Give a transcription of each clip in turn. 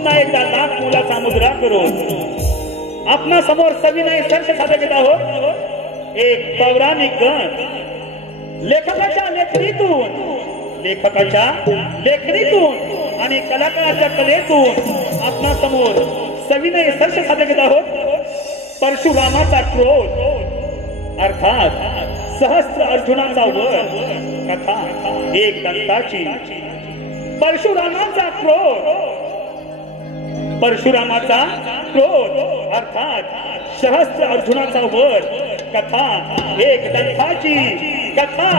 पुन्हा एकदा नाक मुलाचा मुद्रा करून आपणा समोर सविनय सर्ष सादर करीत आहोत एक पौराणिक गण लेखकाच्या लेखनीतून आणि कलाकाराच्या कलेतून आपणा समोर सविनय सर्ष सादर करीत आहोत परशुरामाचा क्रोध अर्थात सहस्त्र अर्जुनाचा वध कथा एक दंताची परशुरामाचा क्रोध अर्थात सहस्त्र अर्जुनाचा वध कथा एक दंताची कथा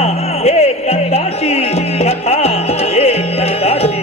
एक दंताची कथा एक दंताची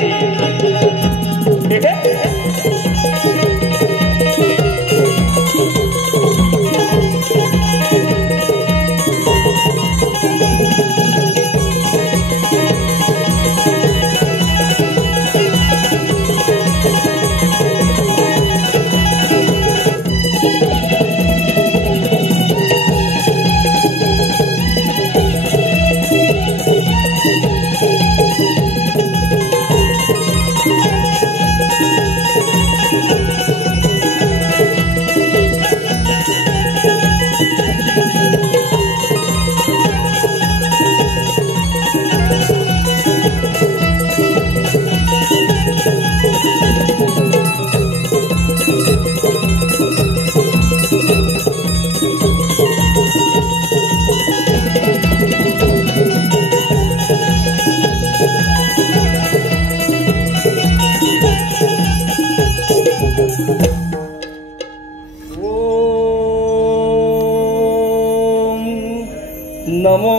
नमो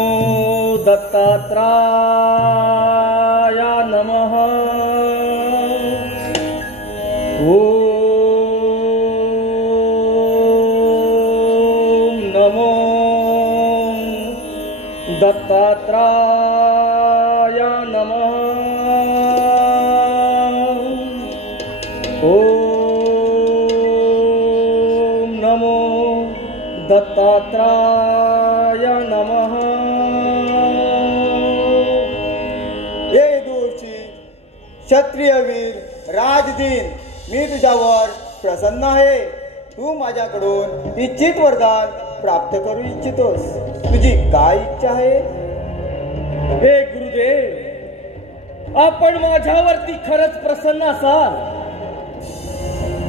दत्तात्रेयाय नमः। ओम नमो दत्तात्रेयाय नमः। ओम नमो दत्तात्रेयाय नमः। क्षत्रिय वीर राजदीन मी तुझ्यावर प्रसन्न आहे। तू माझ्याकडून इच्छित वरदान प्राप्त करू इच्छितोस। तुझी काय इच्छा आहे? हे गुरुदेव, आपण माझ्यावरती खरंच प्रसन्न असाल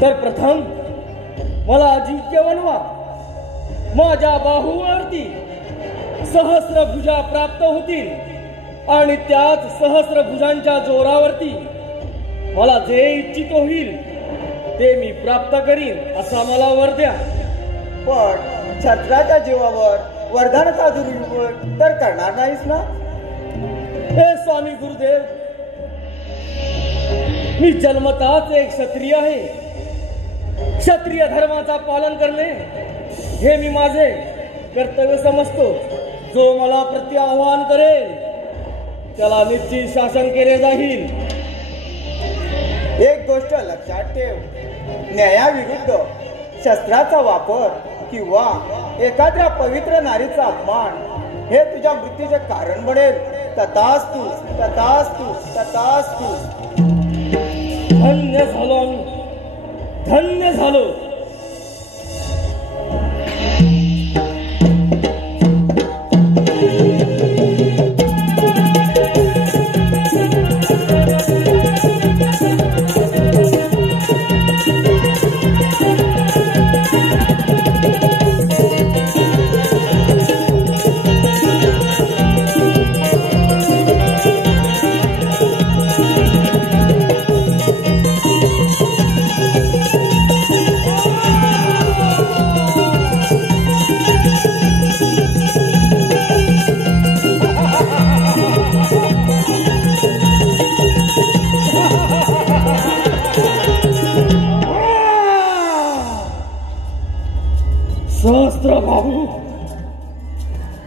तर प्रथम मला अजिंक्य बनवा। माझ्या बाहूवरती सहस्रभुजा प्राप्त होतील आणि त्याच सहस्रभुजांच्या जोरावरती मला जे इच्छित होईल ते मी प्राप्त करीन असा मला वर द्या। पण छत्राच्या जीवावर वरदानाचा दुरुपयोग तर करणार नाहीस ना? हे स्वामी गुरुदेव, मी जन्मताच एक क्षत्रिय आहे। क्षत्रिय धर्माचा पालन करणे हे मी माझे कर्तव्य समजतो। जो मला प्रति आव्हान करेल त्याला निश्चित शासन केले जाईल। एक गोष्ट लक्षात ठेव, न्यायाविरुद्ध शस्त्राचा वापर किंवा एखाद्या पवित्र नारीचा अपमान हे तुझ्या मृत्यूचे कारण बनेल। तथास्तु तथास्तु तथास्तु। धन्य झालो, धन्य झालो। सहस्त्र बाहू,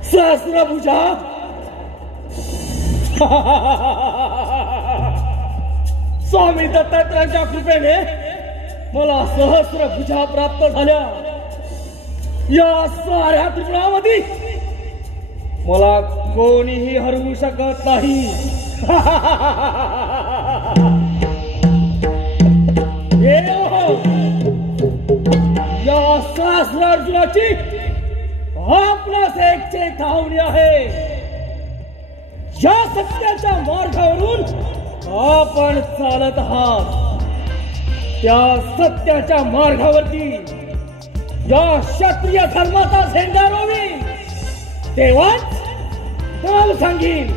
सहस्त्र भुजा। स्वामी दत्तात्रेयाच्या कृपेने मला सहस्त्र भुजा प्राप्त झाल्या। या साऱ्या त्रिपुरामध्ये मला कोणीही हरवू शकत नाही। धर्माची आपणास एक चेतावणी आहे. या सत्याच्या मार्गावरून आपण चालत आहात. त्या सत्याच्या मार्गावरती या क्षत्रिय धर्माचा झेंडा रोवी. तेव्हाच काल सांगीन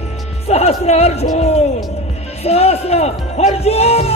सहस्र अर्जुन, सहस्र अर्जुन.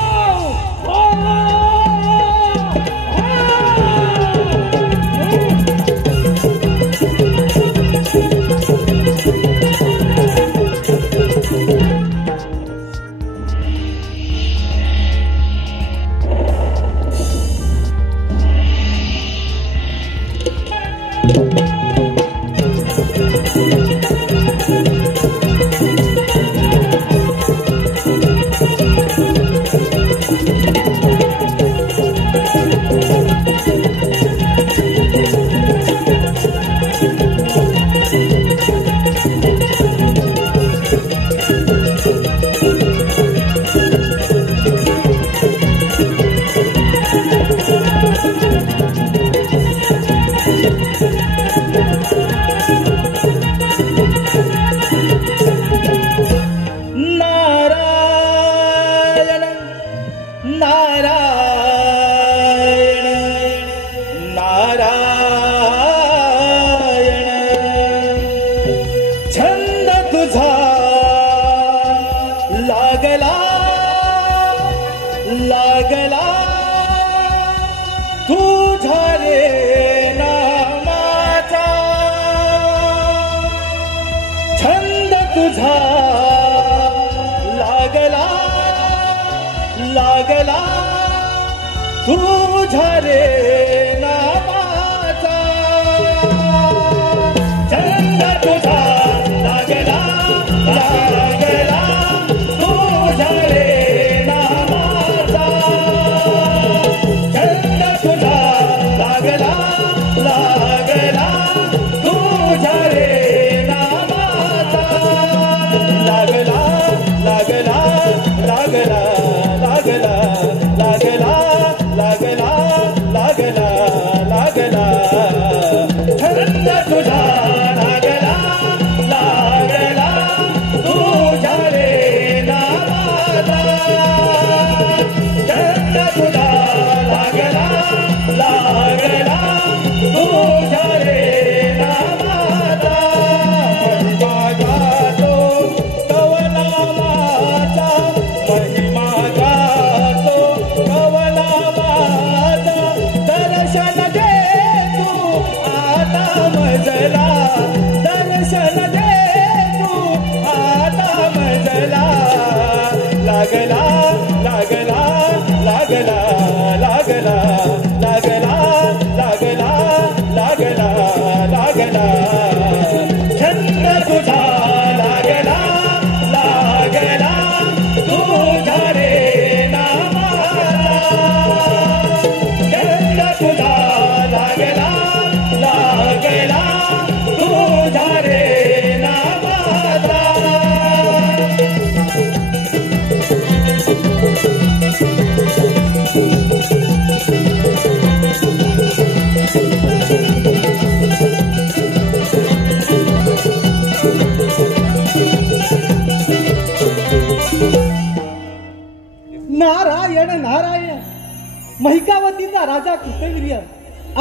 महिकावतीचा राजा कृतवीर्य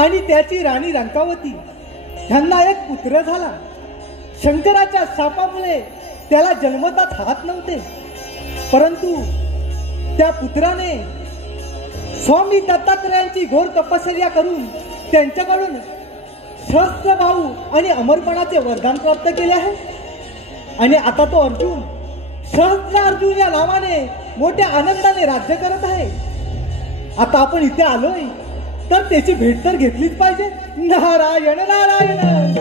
आणि त्याची राणी रंकावती ह्यांना एक पुत्र झाला. शंकराच्या शापामुळे त्याला जन्मताच हात नव्हते, परंतु त्या पुत्राने स्वामी दत्तात्रयांची घोर तपश्चर्या करून त्यांच्याकडून सहस्त्रभाऊ आणि अमरपणाचे वरदान प्राप्त केले आहे. आणि आता तो अर्जुन सहस्त्र अर्जुन या नावाने मोठ्या आनंदाने राज्य करत आहे. आता आपण इथे आलोय तर त्याची भेट तर घेतलीच पाहिजे. नारायण नारायण.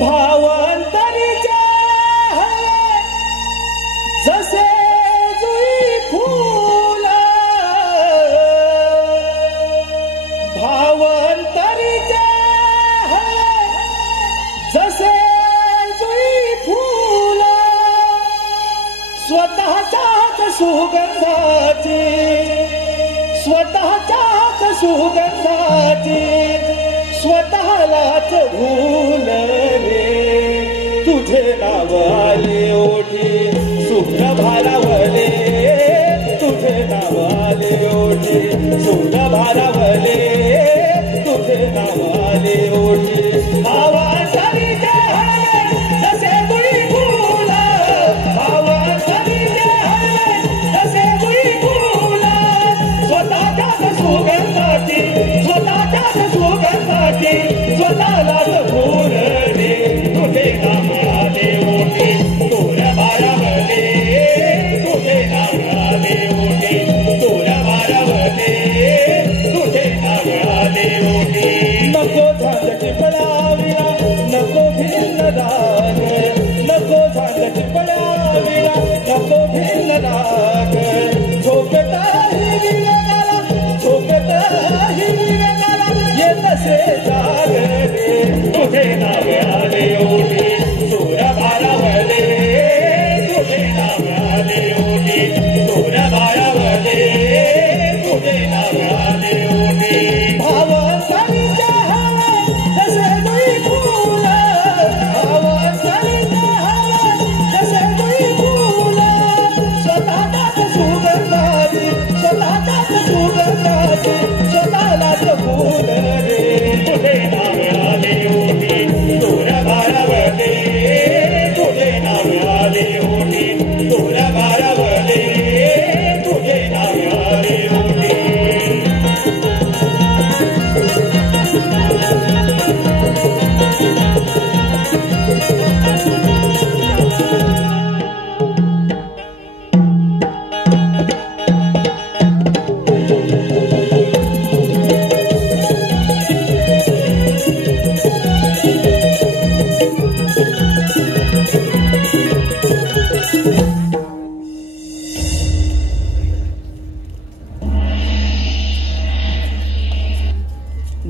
भावांतरीचे जसे जुई फूल, भावांतरीचे जसे जुई फूल, स्वतःच्याच सुगंधाची, स्वतःच्याच सुगंधाची स्वतःलाच भूल रे तुझे नाव आले ओठी सूर भारावले तुझे नाव आले ओठी सूर भारावले तुझे नाव आले ओठी आवाजाने जसे गुळी फुल आवाजाने जसे गुळी फुल स्वतःच्याच सुगंधाची स्वतःलाच फुल रे तुझे नाव आले ओठी सूर भारावले तुझे नाव आले ओठी सूर भारावले तुझे नाव आले ओठी नको झांजची पडाविला नको भिन्न राग नको झांजची पडाविला नको भिन्न राग झोपताही विवेकाला झोपताही विवेकाला येत से जाग रे तुझे नाव आले ओठी सूर भारावले तुझे नाव आले ओठी सूर भारावले तुझे नाव आले ओठी भावांच्या जसे गुळी फुल भावांच्या जसे गुळी फुल स्वतःच्याच सुगंधाची स्वतःलाच फुल रे तुझे नाव आले ओठी सूर भारावले तुझे नाव आले ओठी सूर भारावले तुझे नाव आले ओठी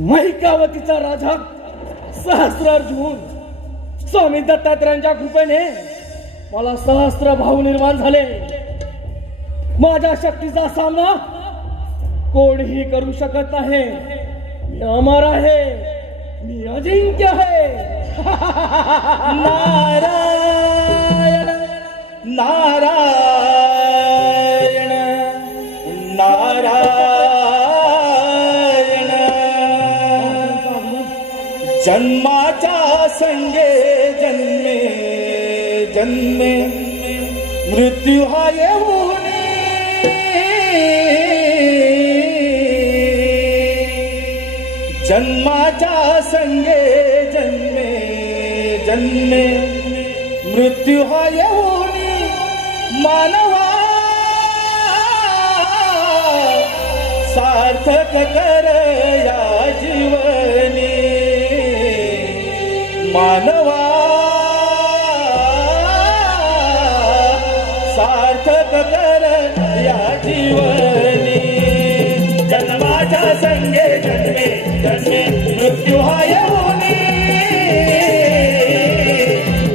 महिकावतीचा राजा सहस्रार्जुन स्वामी दत्तात्रयांच्या कृपेने मला सहस्त्र भाव निर्माण झाले. माझ्या शक्तीचा सामना कोणीही करू शकत नाही. मी अमर आहे, मी अजिंक्य आहे. नारायण नारायण नारायण जन्माच्या संगे जन्मे जन्मे मृत्यू हा येऊन जन्माच्या संगे जन्मे जन्मे मृत्यू हा येऊन मानवा सार्थक कर या जीवनी मानवा सार्थक कर या जीवनी जन्माच्या संगे जन्मे जन्मे मृत्यू हा येऊनी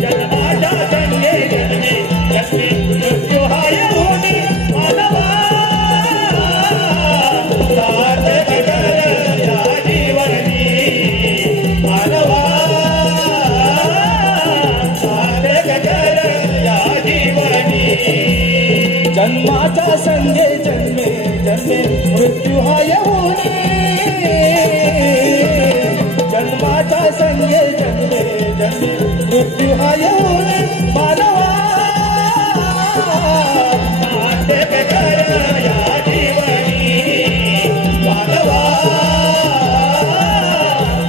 जन्माच्या संगे जन्मे जन्मे मृत्यू हा येऊनी मानवा सार्थक कर या जीवनी मानवा सार्थक कर या जीवनी जन्माच्या संगे जन्मे जन्मे मृत्यू हा येऊनी जन्माच्या संगे जन्मे जन्मे मृत्यू हा येऊनी मानवा सार्थक कर या जीवनी मानवा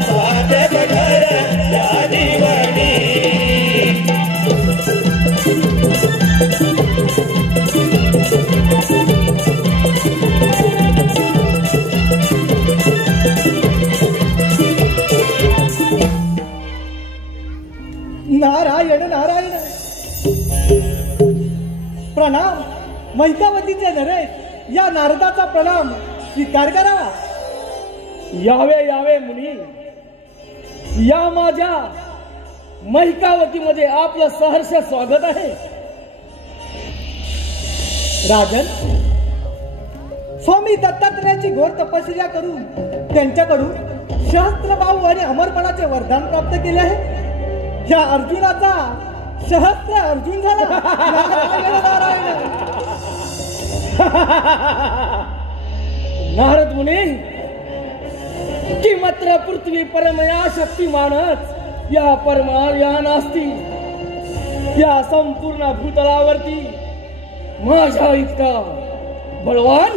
सार्थक कर या जीवनी नारायण नारायण प्रणाम. महिकावतीचे नरे या नारदाचा प्रणाम स्वीकार करावा. यावे यावे मुनी, या माझ्या महिकावतीमध्ये आपलं सहर्ष स्वागत आहे. राजन, स्वामी दत्तात्रेयाची घोर तपश्चर्या करून त्यांच्याकडून सहस्त्रबाहू आणि अमरपणाचे वरदान प्राप्त केले आहे. या अर्जुनाचा सहस्त्र अर्जुन झाला. नारद मुनी, की मात्र पृथ्वी परमया शक्तिमानच या परमाया नास्ती. या संपूर्ण भूतलावरती माझ्या इतका बलवान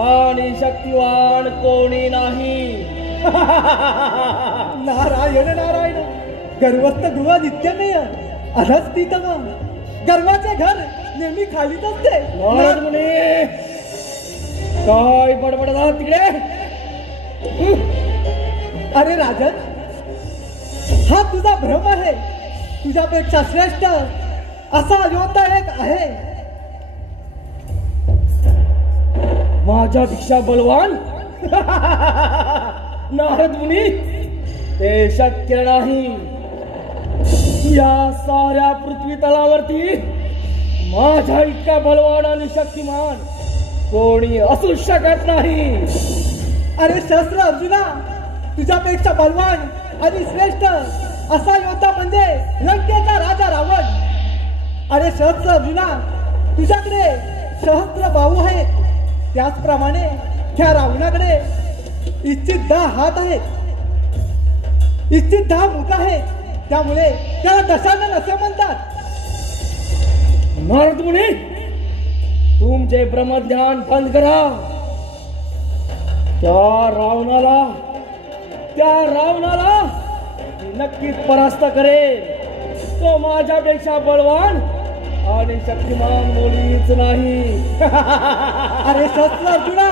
आणि शक्तिवान कोणी नाही. नारायण नारायण. गर्वस्थ गृह नित्यमेय अधस्थितम. गर्वाचे घर नेहमी खालीच असते. नारद मुनी, काय बडबडत आहात तिकडे? अरे राजन, हा तुझा भ्रम आहे. तुझ्यापेक्षा श्रेष्ठ असा योद्धा एक आहे. माझ्यापेक्षा बलवान? नारद मुनी, ते शक्य नाही. या साऱ्या पृथ्वी तलावरती माझ्या इतका बलवान आणि शक्तिमान कोणी असू शकत नाही. अरे शस्त्र अर्जुना, तुझ्यापेक्षा बलवान आणि श्रेष्ठ असा योद्धा म्हणजे लंकेचा राजा रावण. अरे शस्त्र अर्जुना, तुझ्याकडे सहस्त्र बाहू आहेत. त्याचप्रमाणे त्या रावणाकडे इच्छित 10 हात आहेत, इच्छित 10 मुख आहेत. त्यामुळे त्याला दशानन असे म्हणतात. नारद मुनी, तुमचे ब्रह्मज्ञान बंद करा. त्या रावणाला नक्कीच परास्त करेल. तो माझ्यापेक्षा बलवान आणि शक्तिमान मुलीच नाही. अरे शस्त्र अर्जुना,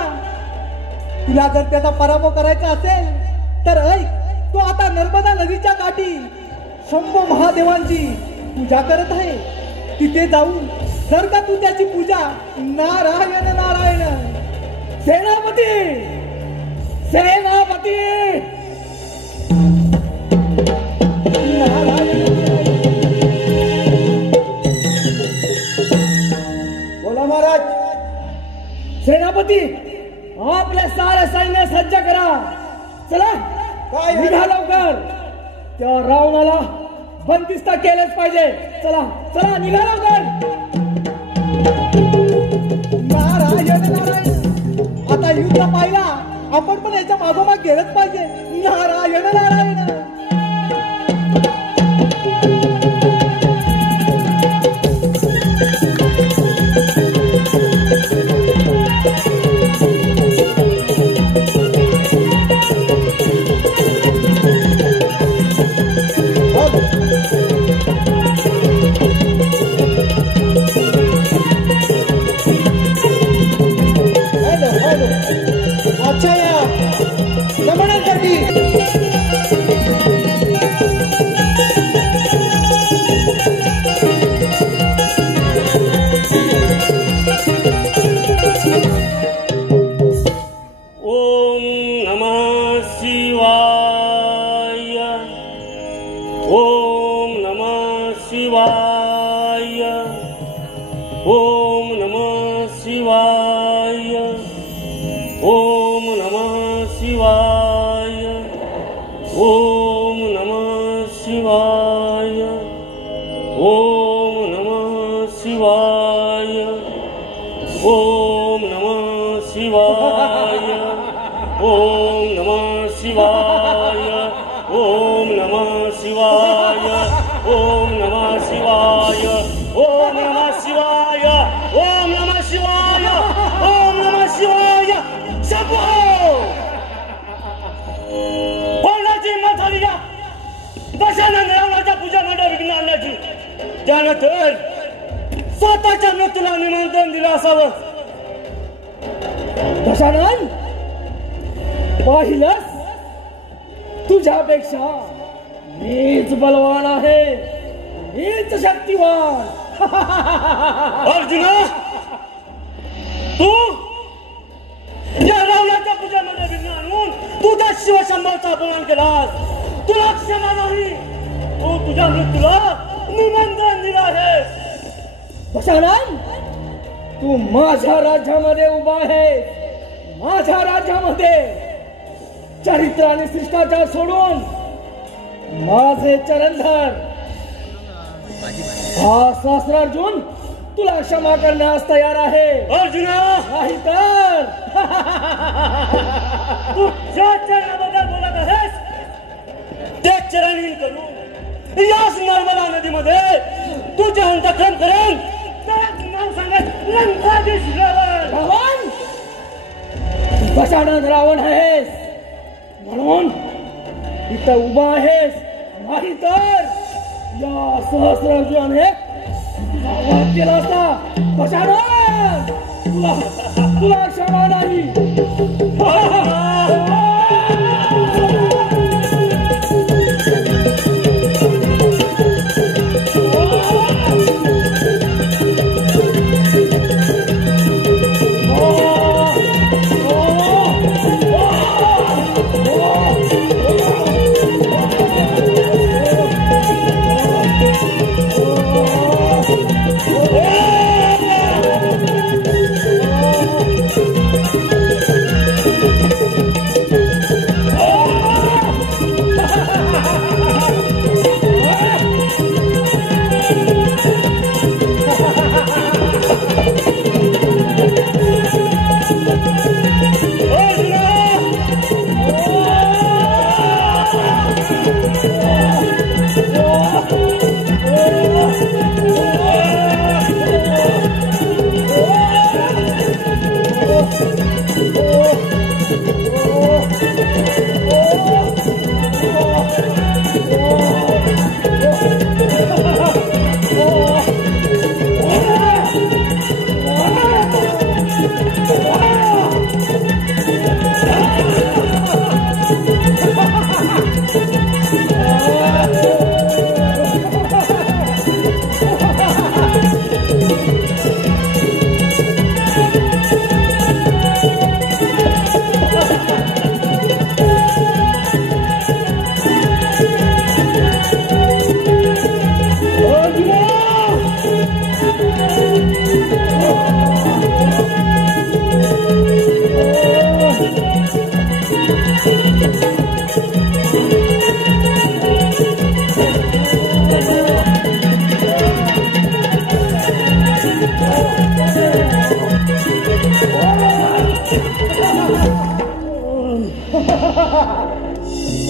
तुला जर त्याचा पराभव करायचा असेल तर ऐक, तो आता नर्मदा नदीच्या काठी शंभो महादेवांची पूजा करत आहे. तिथे जाऊन जर का तू त्याची पूजा नारायण नारायण सेनापती नारायण बोला महाराज. सेनापती, आपले सारे सैन्य सज्ज करा. चला निघा लवकर. त्या रावणाला बंदिस्त केलेच पाहिजे. चला चला निघा लवकर. नारायण नारायण. आता युद्ध पाहिला, आपण पण याच्या मागोमाग गेलंच पाहिजे. नारायण नारायण. अच्छा या गमनासाठी ओम नमः शिवाय. ओम नमः शिवाय. ओम नमः शिवाय. ओम नमः शिवाय. ओम नमः शिवाय. ओम नमः शिवाय. ओम नमः शिवाय. ओम नमः शिवाय. ओम नमः शिवाय. ओम नमः शिवाय. ओम नमः शिवाय. ओम नमः शिवाय. ओम नमः शिवाय. शंभो कोणाची मथारिया दशानन रावणाच्या पूजा मंडळ विघ्न आणण्याची. त्यानंतर स्वतःच्या मृत्यूला निमंत्रण दिलं असावं. दशानन, पाहिलंस, तुझ्यापेक्षा मीच बलवान आहे, मीच शक्तिवान. अर्जुना, तू या रावणाच्या पूजेमध्ये विघ्न आणून तू त्या शिवशंभरचा अपमान केलास. तुला क्षमा नाही. तू तुझ्या मृत्यूला निमंत्रण दिलं आहेस. दशानन, तू माझ्या राज्यामध्ये उभा आहे, माझ्या राज्यामध्ये चरित्र आणि शिष्टाचार सोडून माझे चरण धर. हा सहस्रार्जुन तुला क्षमा करण्यास तयार आहे. अर्जुना नाही तर तू ज्या चरणाबद्दल बोलत आहेस ते चरणहीन करू याच नर्मदा नदीमध्ये तुझे अंतःकरण करेन. त्याचं नाव सांगत लंकाधीश रावण. रावण कशानं रावण आहेस म्हणून इथं उभा आहेस. नाही तर या सहस्रार्जुनाने आवाज केला असता. कशानं तुला क्षमा नाही.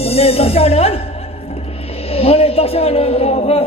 म्हणे दशानन रावण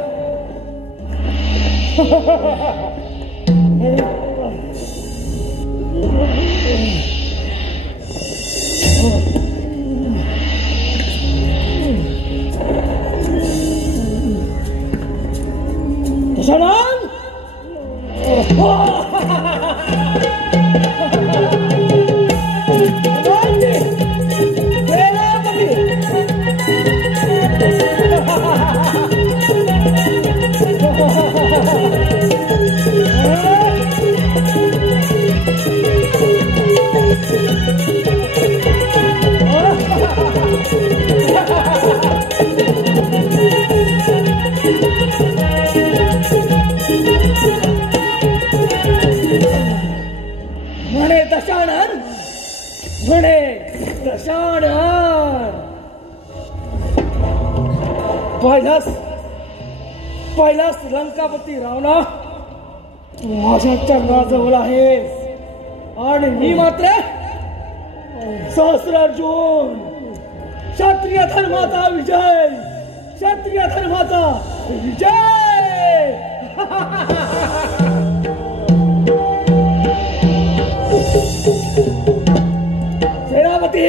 दशानन पहिलाच लंकापती रावणा माझ्या चरणाजवळ आहेस आणि मी मात्र सहस्रार्जुन. क्षत्रिय धर्माचा विजय, क्षत्रिय धर्माचा विजय. सेनापती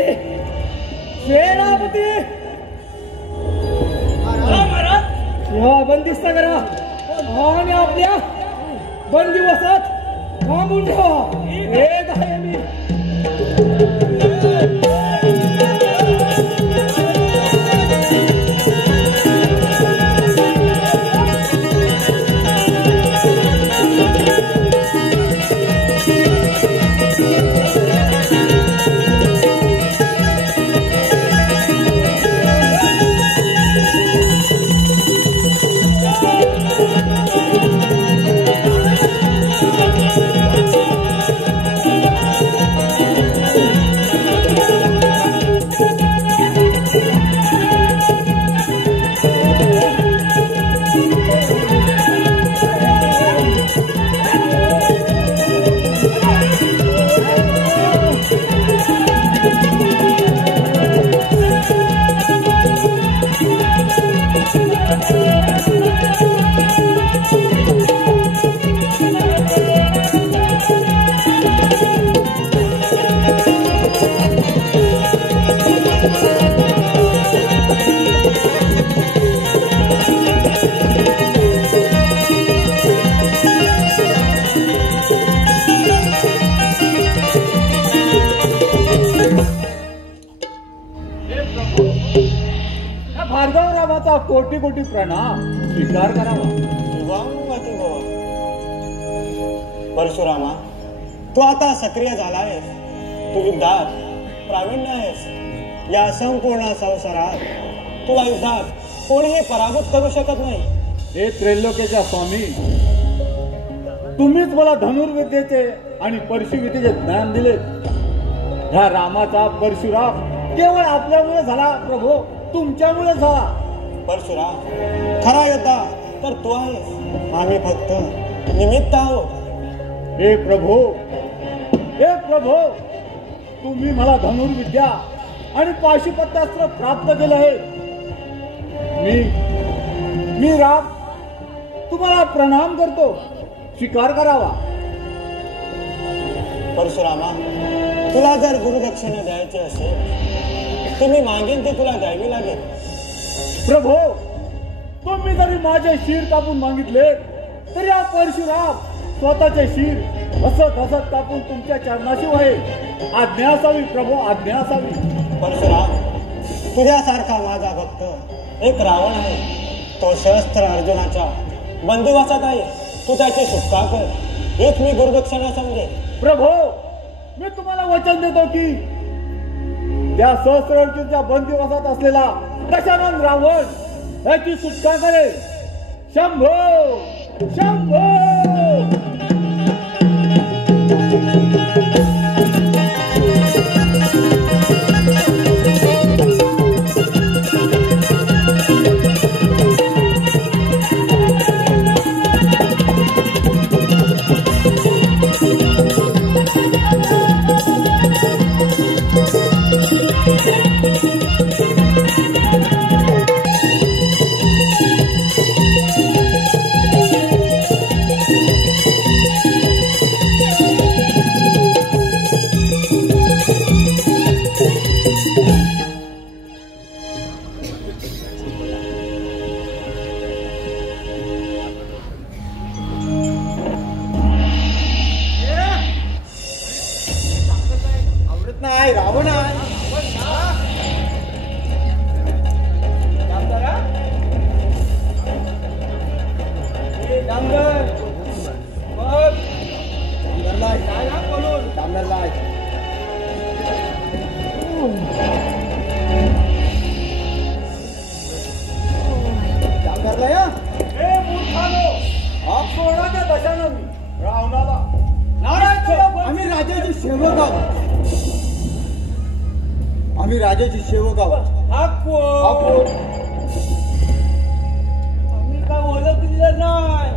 सेनापती बंदिस्त करा आणि आपल्या बंदिवसात थांबून ठेवा. येत आहे मी. रामाचा कोटी कोटी प्रणाम स्वीकार करावा. परशुरामा, तू आता सक्रिय झाला आहेस, तू युद्धात प्रावीण्य आहेस. या संपूर्ण संसारात तुला युद्धात कोणीही पराभूत करू शकत नाही. हे त्रैलोक्याच्या स्वामी, तुम्हीच मला धनुर्विद्येचे आणि परशुविद्येचे ज्ञान दिले. ह्या रामाचा परशुराम केवळ आपल्यामुळे झाला प्रभू, तुमच्यामुळे झाला. परशुराम, खरा योद्धा तर तू आहेस, आम्ही फक्त निमित्त आहोत. हे प्रभू, हे प्रभू, तुम्ही मला धनुर्विद्या आणि पाशुपत्यास्त्र प्राप्त केले आहे. मी राम तुम्हाला प्रणाम करतो, स्वीकार करावा. परशुरामा, तुला जर गुरुदक्षिणा द्यायची असेल तर मी मागेन ते तुला द्यावी लागेल. प्रभू, तुम्ही जरी माझे शिर कापून मागितले तरी हा परशुराम स्वतःचे शिर हसत हसत कापून तुमच्या चरणाशी वाहेल. आज्ञा असावी प्रभू, आज्ञा असावी. परशुराम, तुझ्यासारखा माझा भक्त एक रावण आहे. तो सहस्त्र अर्जुनाच्या बंदिवासात आहे. तू त्याची सुटका कर, हेच मी गुरुदक्षिणा समजेन. प्रभू, मी तुम्हाला वचन देतो की त्या सहस्त्र अर्जुनच्या बंदिवासात असलेला दशानन रावण याची सुटका करेल. शंभो शंभो. आम्ही राजाची सेवक आहोत. आम्ही काय ओळखलं नाही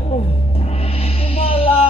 तुम्हाला.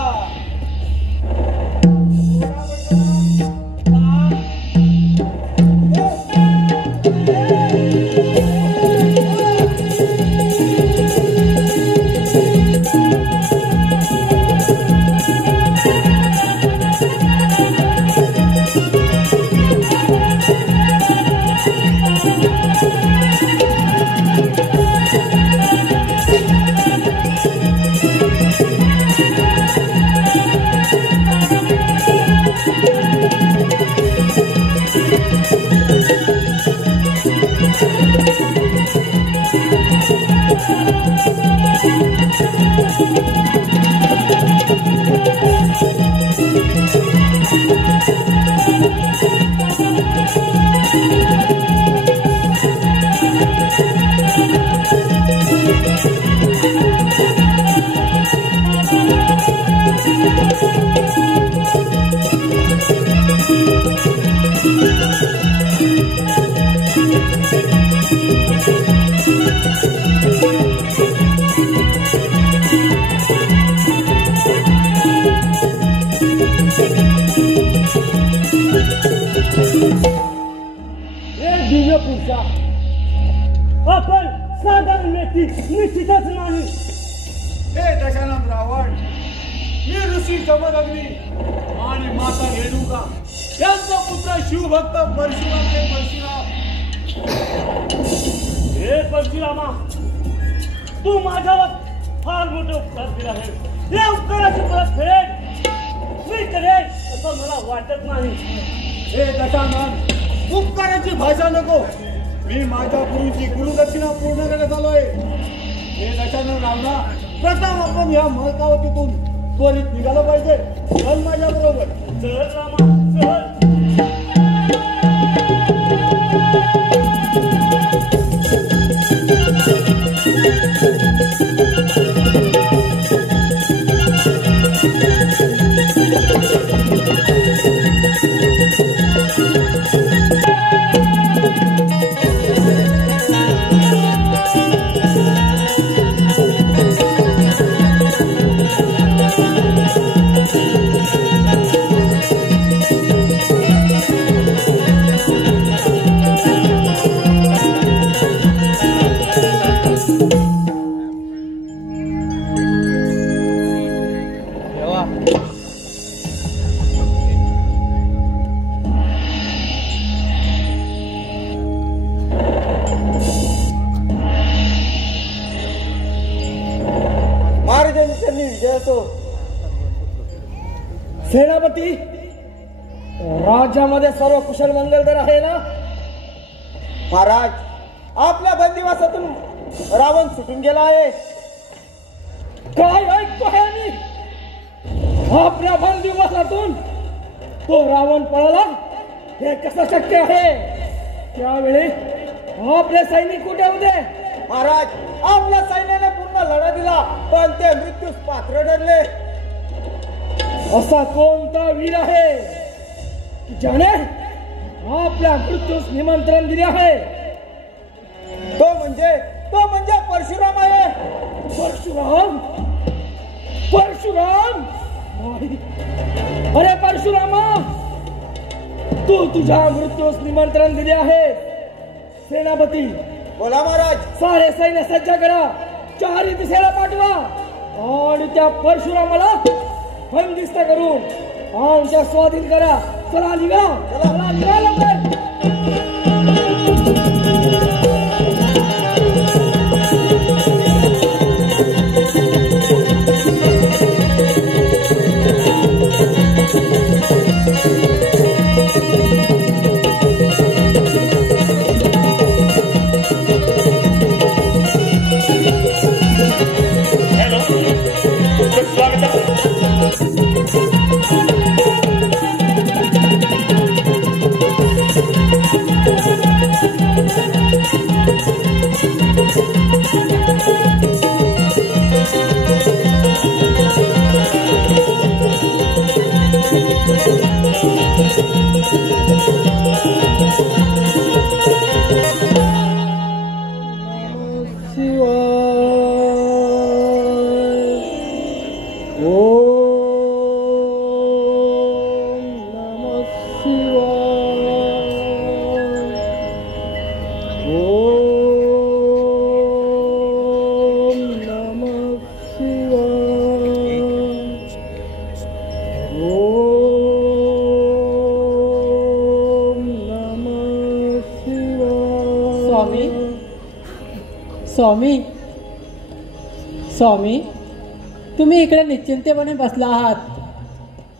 दिव्य पुरुषा, आपण साधारण व्यक्ती निश्चितच नाही. हे दशानन रावण, मी ऋषी जमदग्नी आणि माता रेणुका यांचा पुत्र शिवभक्त परशुराम हे परशुराम. हे परशुरामा, तू माझ्यावर फार मोठे उपकार केले आहेत. या उपकाराची परतफेड मी करेन असं मला वाटत नाही. हे दशानन, उपकाराची भाषा नको. मी माझ्या गुरुची गुरुदक्षिणा पूर्ण करत आलोय. हे दशानन रावणा, प्रथम आपण या महकावतीतून त्वरित निघालं पाहिजे. चल माझ्या बरोबर. चल रामा चल. सेनापती, राज्यामध्ये सर्व कुशल मंगल तर आहे ना? महाराज, आपल्या बंदिवासातून रावण सुटून गेला आहे. काय ऐकतोय मी? आपल्या बंदिवासातून तो रावण पळाला? हे कसं शक्य आहे? त्यावेळी आपले सैनिक कुठे होते? महाराज, आपल्या सैन्याने पूर्ण लढा दिला, पण ते मृत्यूस पात्र ठरले. असा कोणता वीर आहे ज्याने आपल्या मृत्यूस निमंत्रण दिले आहे? तो म्हणजे परशुराम आहे. परशुराम? परशुराम? अरे परशुरामा, तू तुझ्या मृत्यूस निमंत्रण दिले आहे. सेनापती, बोला महाराज. सारे सैन्य सज्ज करा, चारी दिशेला पाठवा आणि त्या परशुरामाला बंदिस्त करून आमच्या स्वाधीन करा. चला निघा, चला निघा लवकर. स्वामी, स्वामी, तुम्ही इकडे निश्चिंतेपणे बसला आहात.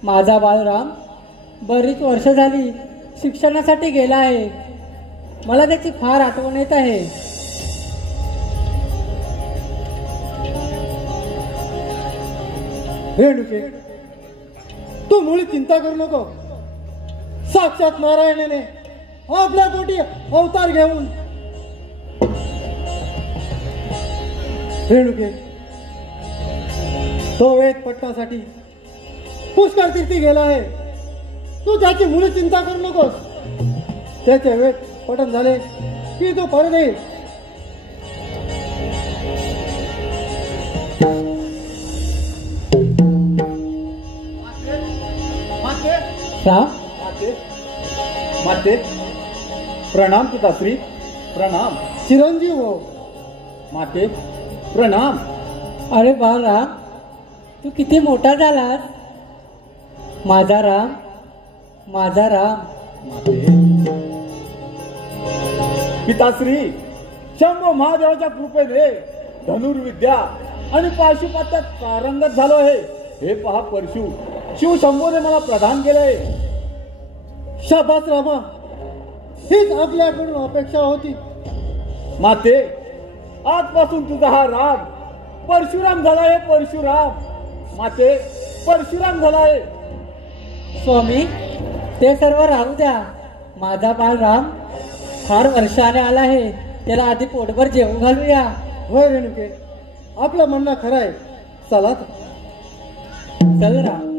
माझा बाळराम बरीच वर्ष झाली शिक्षणासाठी गेला आहे. मला त्याची फार आठवण येत आहे. रेणुके, तू मुळी चिंता करू नको. साक्षात नारायणाने आपल्या पोटी अवतार घेऊन रेणुके तो वेद पटण्यासाठी पुष्कर तीर्थी गेला आहे. तू त्याची मुळी चिंता करू नकोस. त्याचे वेद पठण झाले की तो परत येईल. माते प्रणाम पिताश्री, प्रणाम. चिरंजीव हो. माते प्रणाम. अरे बाळराम, तू किती मोठा झालास. माझा राम, माझा राम. माते पिताश्री, शंभू महादेवाच्या कृपेने धनुर्विद्या आणि पाशुपात्यात पारंगत झालो आहे. हे पहा परशु, शिव शंभूने मला प्रदान केलंय. शाबास रामा, हीच आपल्याकडून अपेक्षा होती. माते, आजपासून तुझा हा राग परशुराम झाला आहे. परशुराम माते, परशुराम झाला आहे. स्वामी, ते सर्व राहू द्या. माझा बाळ राम फार वर्षाने आला आहे. त्याला आधी पोटभर जेवण घालूया. होय रेणुके, आपलं म्हणणं खरं आहे. चला चल राम.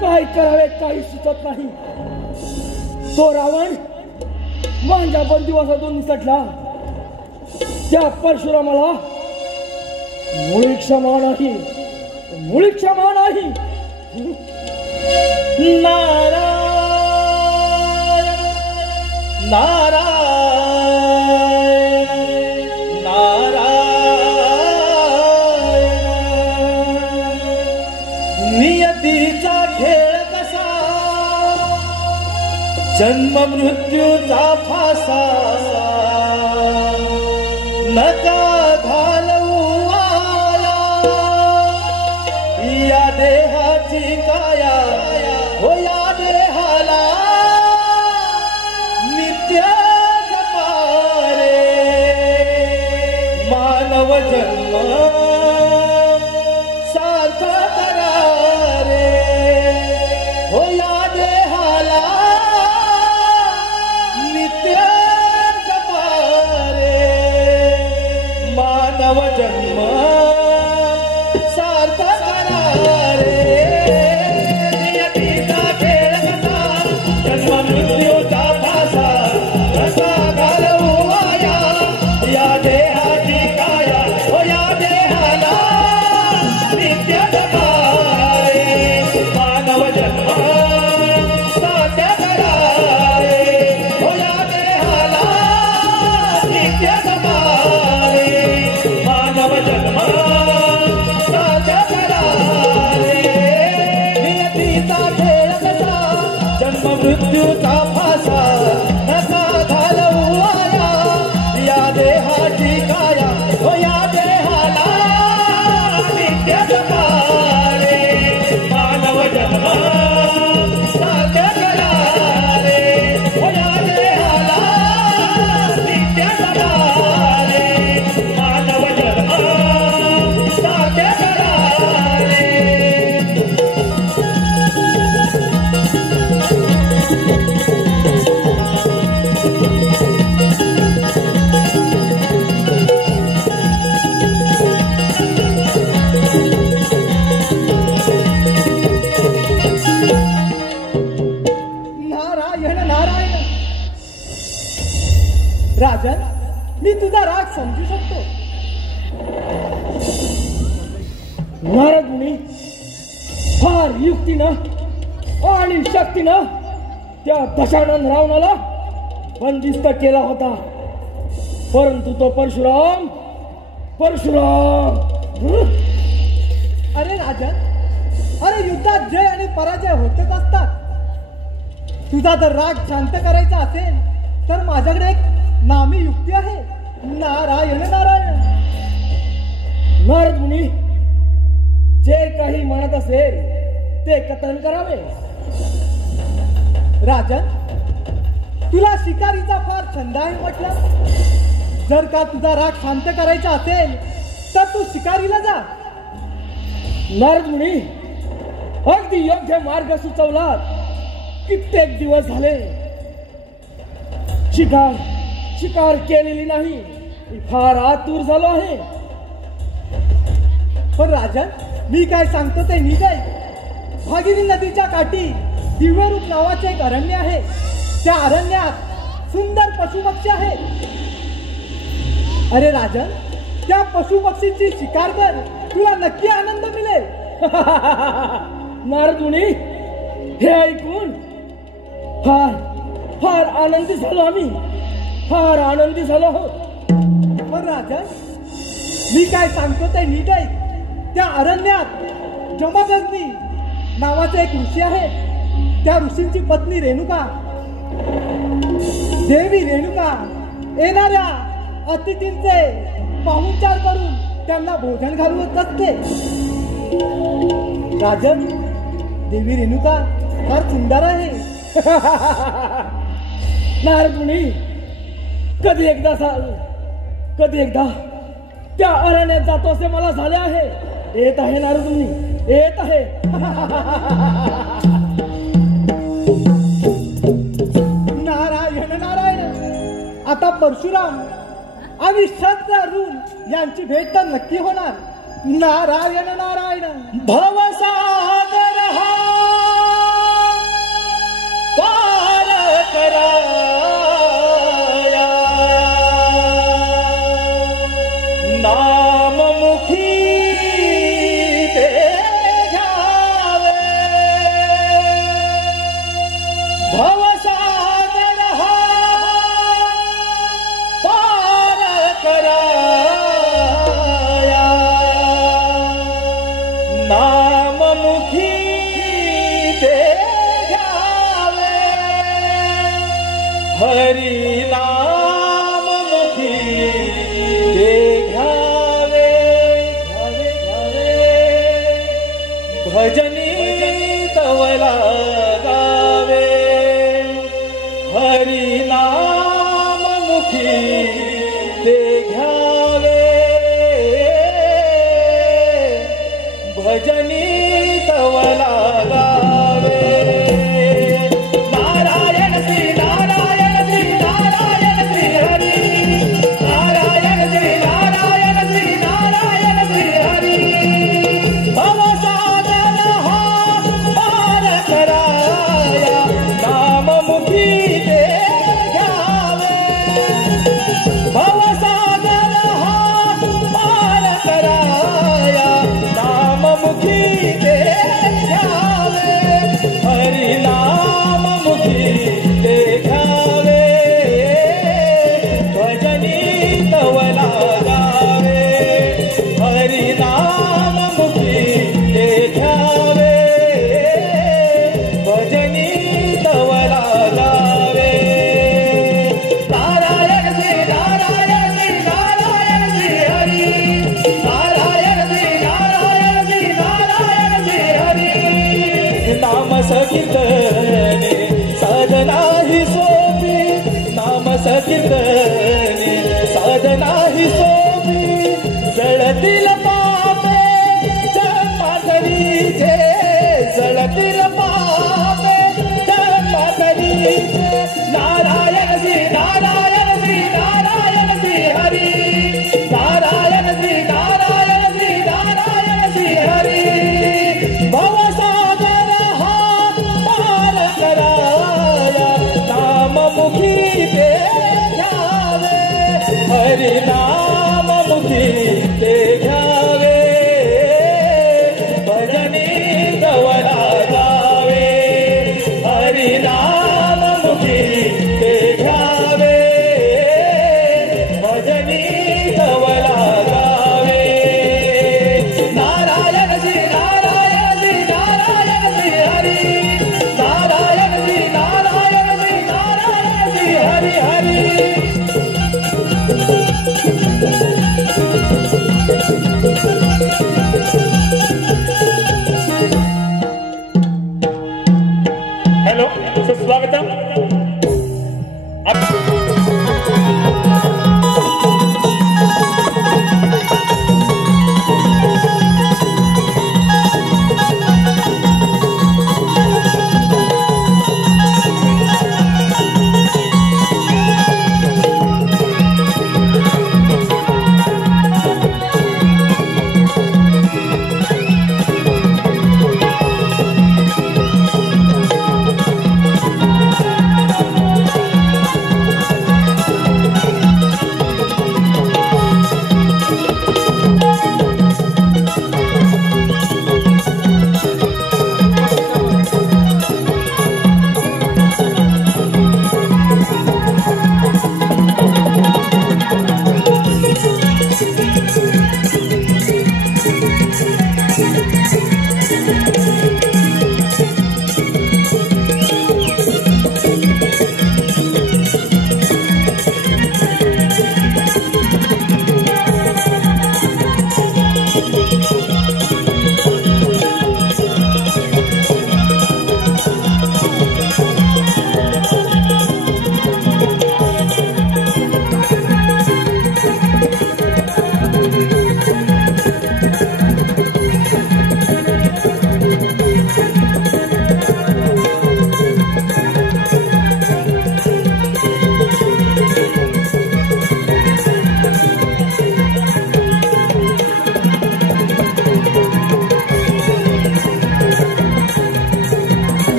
काय करावे काही सुचत नाही. तो रावण माझ्या बंदिवासातून निसटला. त्या परशुरामाला मुळी क्षमा नाही, मुळी क्षमा नाही. नारायण नारायण नारायण, नियतीचा खेळ कसा, जन्म मृत्यूचा फासा, नका घालवू आया या देहाची काया. हो या देहाला नित्य जपारे, मानव जन्म सार्थ करा रे. हो या देहाला नित्य जपारे, मानव जन्म सार्थ करा रे. नियतीचा खेळ कसा, जन्म मृत्यूचा फासा, कसा घालवू आया या देहाची काया. हो या देहाला नित्य जपारे, मानव जन्म साध्य करा रे. हो या देहाला नित्य जपारे, मानव जन्म साध्य करा रे. नियतीचा खेळ कसा, जन्म मृत्यूचा फासा, नका घालवू आया या देहाची काया. हो या देहाला नित्य जपारे, मानव जन्म साध्य करा रे. हो या देहाला नित्य जपारे, मानव जन्म साध्य करा रे. नारायण नारायण. राजन, मी तुझा राग समजू शकतो. नारद मुनी फार युक्तीनं आणि शक्तीनं त्या दशानन रावणाला बंदिस्त केला होता. परंतु तो परशुराम परशुराम अरे राजन, अरे युद्धात जय आणि पराजय होतच असतात. तुझा जर राग शांत करायचा असेल तर माझ्याकडे एक नामी युक्ती आहे. नारायण नारायण. नारद मुनी, जे काही म्हणत असेल ते कथन करावे. राजन, तुला शिकारीचा फार छंद आहे म्हटलं. जर का तुझा राग शांत करायचा असेल तर तू शिकारीला जा. नारद मुनी, अगदी योग्य मार्ग सुचवला. कित्येक दिवस झाले शिकार केलेली नाही. मी फार आतुर झालो आहे. पण राजन, मी काय सांगतो ते नीट आहे. भागीरथी नदीच्या काठी दिव्यरूप नावाचे एक अरण्य आहे. त्या अरण्यात सुंदर पशुपक्षी आहेत. अरे राजन, त्या पशुपक्षींची शिकार कर, तुला नक्की आनंद मिळेल. नारदमुनी, हे ऐकून फार फार आनंदी झालो आम्ही, फार आनंदी झालो आहोत. पण राजन, मी काय सांगतो ते नीट ऐक. त्या अरण्यात जमदग्नी नावाचा एक ऋषी आहे. त्या ऋषींची पत्नी रेणुका, देवी रेणुका येणाऱ्या अतिथींचे पाहुणचार करून त्यांना भोजन घालवत असते. राजन, देवी रेणुका फार सुंदर आहे. नारदमुनी, कधी एकदा त्या अरण्यात जातो असे मला झाले आहे. येत आहे नारदमुनी, येत आहे. नारायण नारायण. आता परशुराम आणि शस्त्ररून यांची भेट तर नक्की होणार. नारायण नारायण. भवसागर हा पार कराया, नाममुखी ते घ्यावे. भवसागर हा पार कराया, नाममुखी ते घ्यावे. हरी नाममुखी ते घ्यावे. घ्यावे घ्यावे. भजनी तवला गावे. हरी नाममुखी ते घ्यावे. भजनी तवला गावे. नारायण श्री नारायण श्री नारायण श्री हरी. नारायण श्री नारायण श्री नारायण श्री हरी. भवसागर हा पार कराया, नाममुखी ते घ्यावे. भवसागर हा पार कराया, नाममुखी ते घ्यावे. हरी नाममुखी ते घ्यावे. भजनी तवला गावे. हरी नाममुखी ते घ्यावे. भजनी तवला गावे. नारायण श्री नारायण श्री नारायण श्री हरी. नारायण श्री नारायण श्री नारायण श्री हरी. नाम संकीर्तने साधना ही सोपी. नाम संकीर्तने साधना ही सोपी. जळतील पापे जन्माधरीचे. जळतील पापे जन्माधरीचे. नारायण श्री नारायण श्री नारायण श्री हरी. नारायण श्री नारायण श्री नारायण श्री हरी. भवसागर हा पार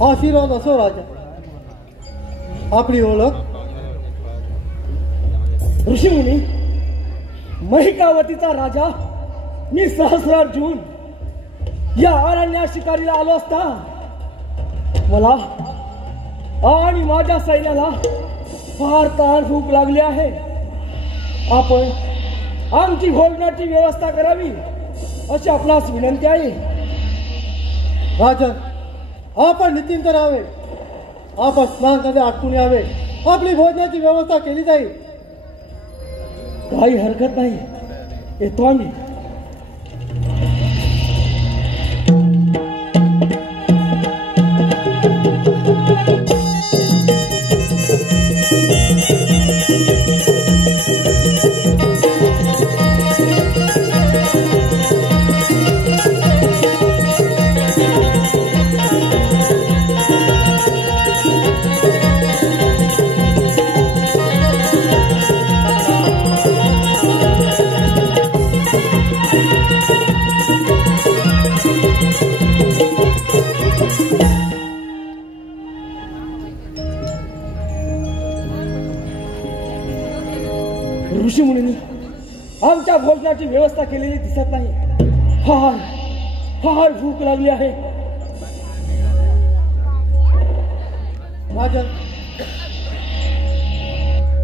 आशीर्वाद असो राजा. आपली ओळख? ऋषीमुनी, महिकावतीचा राजा मी सहस्रार्जुन या अरण्या शिकारीला आलो असता मला आणि माझ्या सैन्याला फार ताण भूक लागली आहे. आपण आमची भोजनाची व्यवस्था करावी अशी आपणास विनंती आहे. राजन, आपण निश्चिंत राहावे. आपण स्नानामध्ये आटपून यावे. आपली भोजनाची व्यवस्था केली जाईल. काही हरकत नाही, येतो आम्ही. ऋषीमुनींनी आमच्या भोजनाची व्यवस्था केलेली दिसत नाही. फार फार भूक लागली आहे. राजन,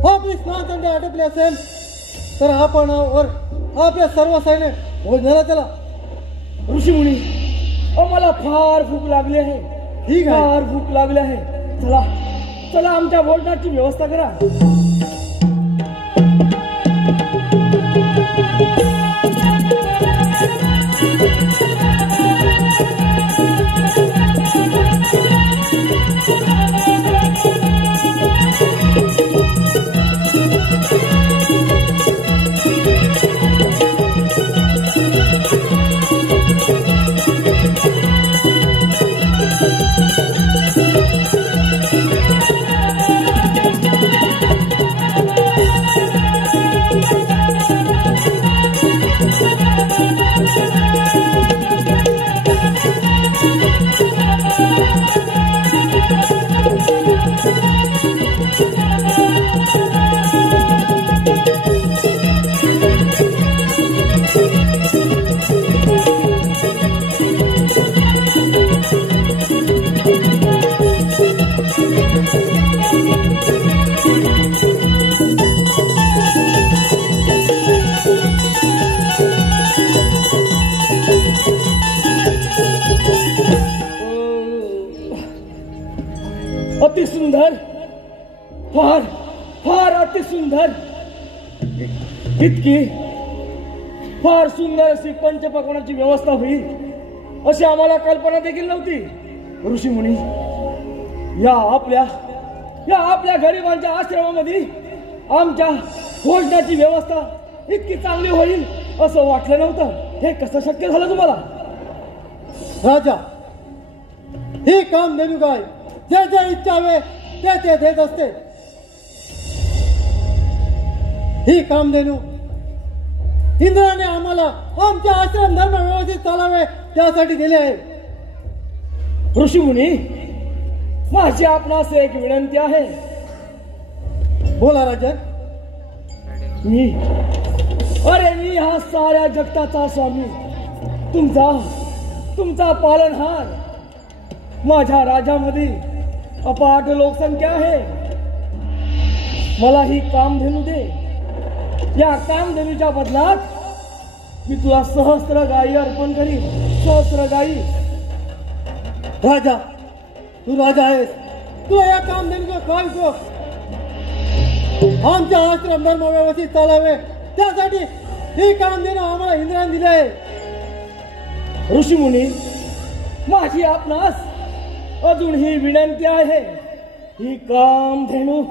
आपली स्नानसंध्या आटोपली असेल तर आपण वर आपल्या सर्व सैन्य भोजनाला चला. ऋषीमुनी, मला फार भूक लागली आहे. ठीक आहे. फार भूक लागली आहे. चला चला, आमच्या भोजनाची व्यवस्था करा. अति सुंदर, फार फार अति सुंदर. इतकी फार सुंदर अशी पंचपक्वान्नाची व्यवस्था होईल अशी आम्हाला कल्पना देखील नव्हती. ऋषीमुनी, या आपल्या गरिबांच्या आश्रमामध्ये आमच्या भोजनाची व्यवस्था इतकी चांगली होईल असं वाटलं नव्हतं. हे कसं शक्य झालं तुम्हाला? राजा, हे काम देणू काय जे जे इच्छा हवे ते ते देत असते. ही काम देणू इंद्राने आम्हाला आमचे आश्रम धर्म व्यवस्थित चालावे त्यासाठी दिले आहे. ऋषीमुनी, माझी आपणास एक विनंती आहे. बोला राजन. मी हा साऱ्या जगताचा स्वामी, तुमचा पालनहार. माझ्या राज्यामध्ये अपाट लोकसंख्या आहे. मला ही कामधेनू दे. या कामधेनूच्या बदलात मी तुला सहस्त्र गायी अर्पण करीन. सहस्त्र गायी. राजा, तू राजा आहेस. तुला या कामधेनूचं काय उपयोग? आमच्या आश्रम धर्म व्यवस्थित चालावे त्यासाठी हे कामधेनू आम्हाला इंद्राने दिले आहे. ऋषीमुनी, माझी आपणास अजून ही विनंती आहे. ही कामधेनू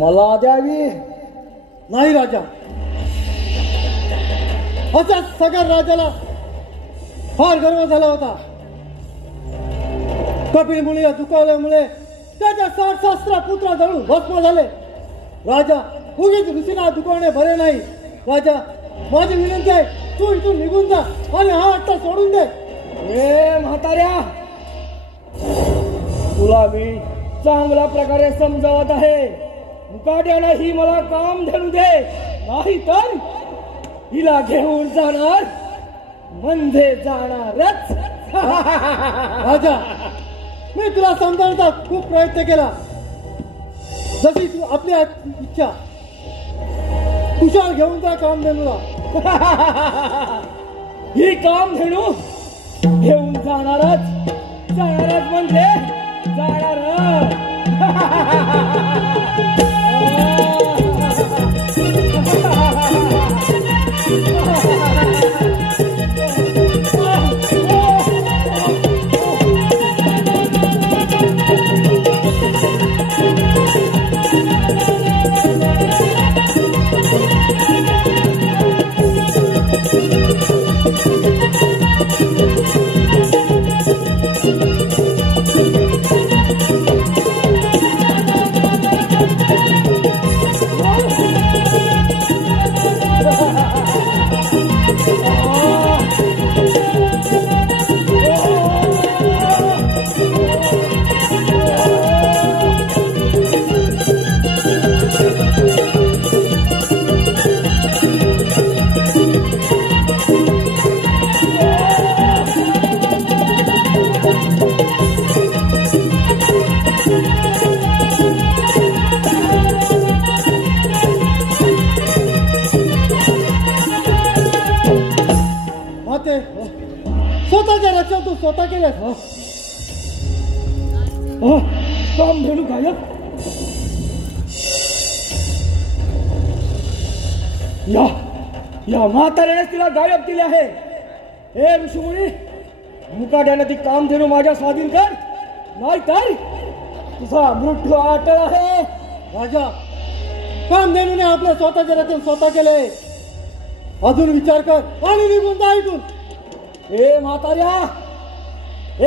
मला द्यावी. नाही राजा, असा सगळ्या राजाला फार गर्व झाला होता. कपिल मुनीला दुखावल्यामुळे त्याच्या 60 सहस्त्र पुत्र जळून भस्म झाले. राजा, उगीच ऋषीला दुखावणे बरे नाही. राजा, माझी विनंती आहे, तू इथून निघून जा आणि हा अट्टा सोडून दे. म्हाताऱ्या, तुला मी चांगल्या प्रकारे समजावत आहे. मुकाट्यानं ही मला काम धरू दे, नाही तर हिला घेऊन जाणार म्हणजे जाणारच. राजा, मी तुला समजावण्याचा खूप प्रयत्न केला. जशी तू आपली इच्छा तुझ्या घेऊन जा कामधेनूला. ही काम धेनू घेऊन जाणारच म्हणजे जाणारच. स्वतःच्या रक्षण तू स्वतः केल्यास. कामधेनू गायब. या म्हाताऱ्याने तिला गायब केले आहे. हे ऋषीमुनी, मुकाट्याने ती कामधेनू माझ्या स्वाधीन कर, नाही तर तुझा मृत्यू अटळ आहे. राजा, कामधेनूने आपल्या स्वतःचे रक्षण स्वतः केले. अजून विचार कर आणि निघून जा इथून. हे म्हाताऱ्या,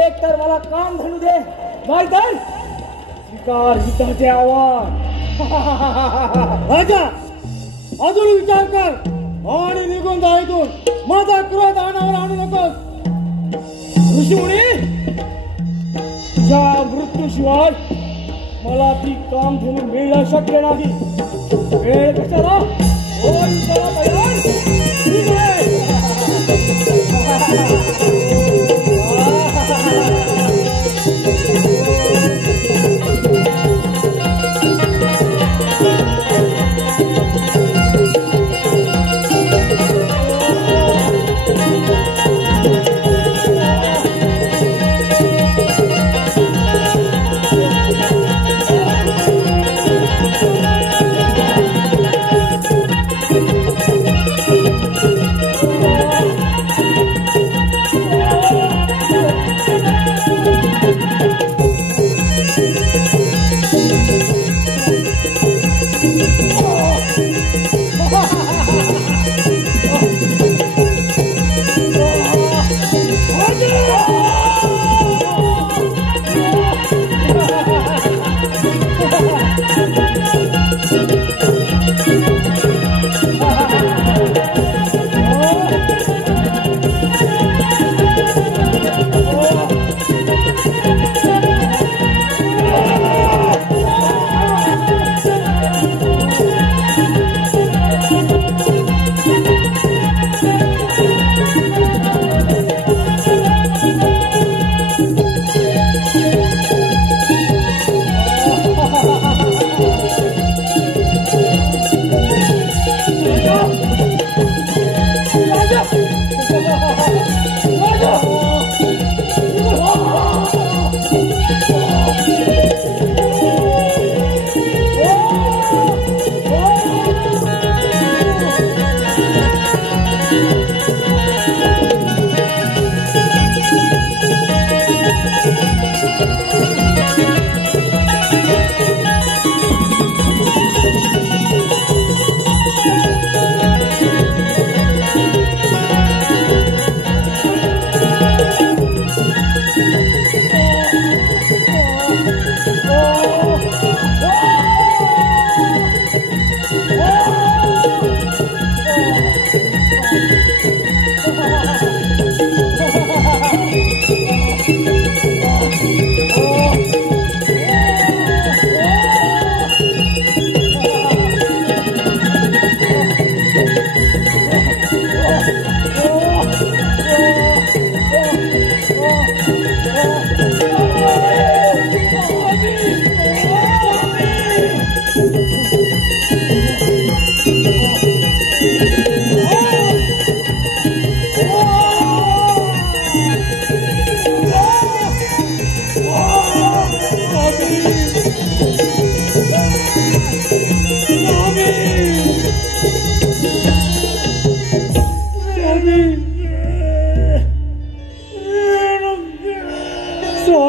एक तर मला काम धरू दे, नाही तर स्वीकार युद्धाचे आव्हान. राजा, अजून विचार कर आणि निघून जा इथून. माझा क्रोध अनावर आणू नकोस. ऋषीमुनी, तुझ्या मृत्यूशिवाय मला ती कामधेनू मिळणं शक्य नाही. वेळ कशाला? Oh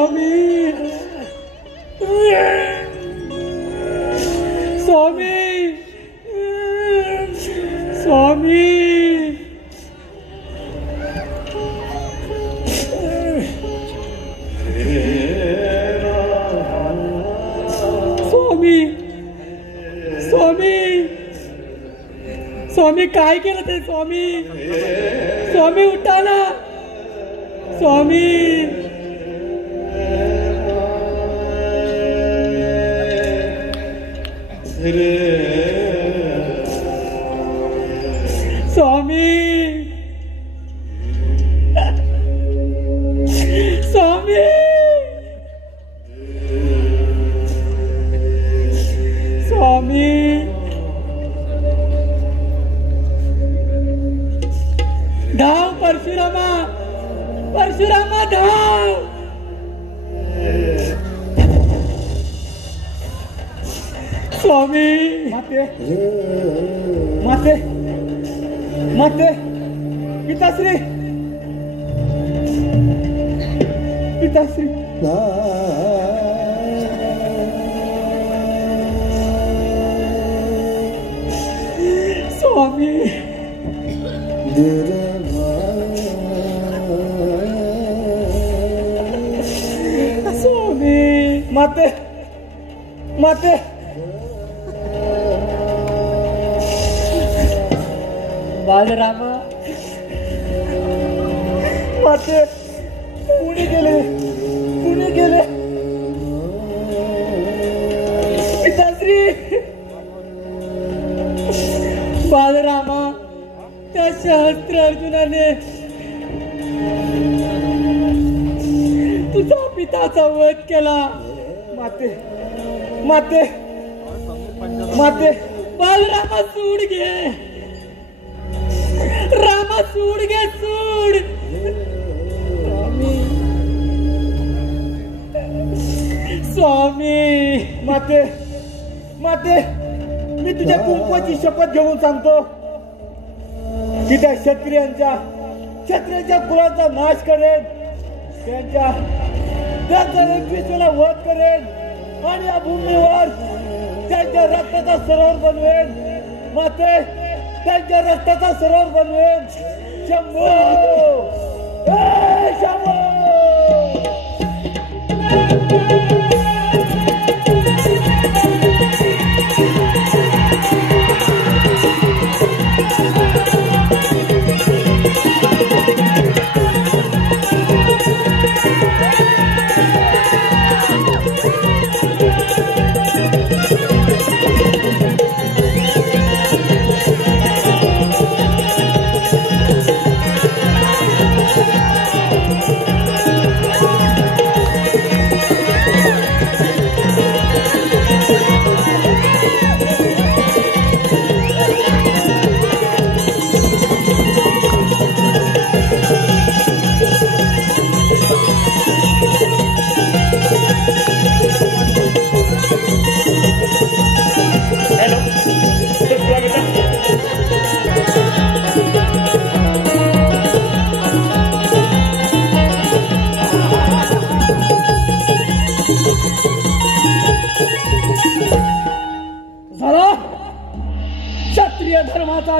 स्वामी स्वामी स्वामी स्वामी स्वामी स्वामी काय केलं ते स्वामी स्वामी उठा ना स्वामी स्वामी स्वामी स्वामी धाव परशुरामा परशुरामा धाव स्वामी माते माते माते पिताश्री पिताश्री स्वामी स्वामी माते माते बालरामा माते पुणे गेले पिताश्री बालरामा त्या सहस्त्र अर्जुनाने तुझा पिताचा वध केला माते माते माते बालरामा सूड घे रामा सूड घे सूड स्वामी माते माते मी तुझ्या कुंकवाची शपथ घेऊन सांगतो की त्या क्षत्रियांच्या कुलाचा नाश करेन त्यांचा 21 वध करेन आणि या भूमीवर त्यांच्या रक्ताचा सरोवर बनवेन माते त्यांच्या रक्ताचा सरोवर बनवेन शंभो शंभो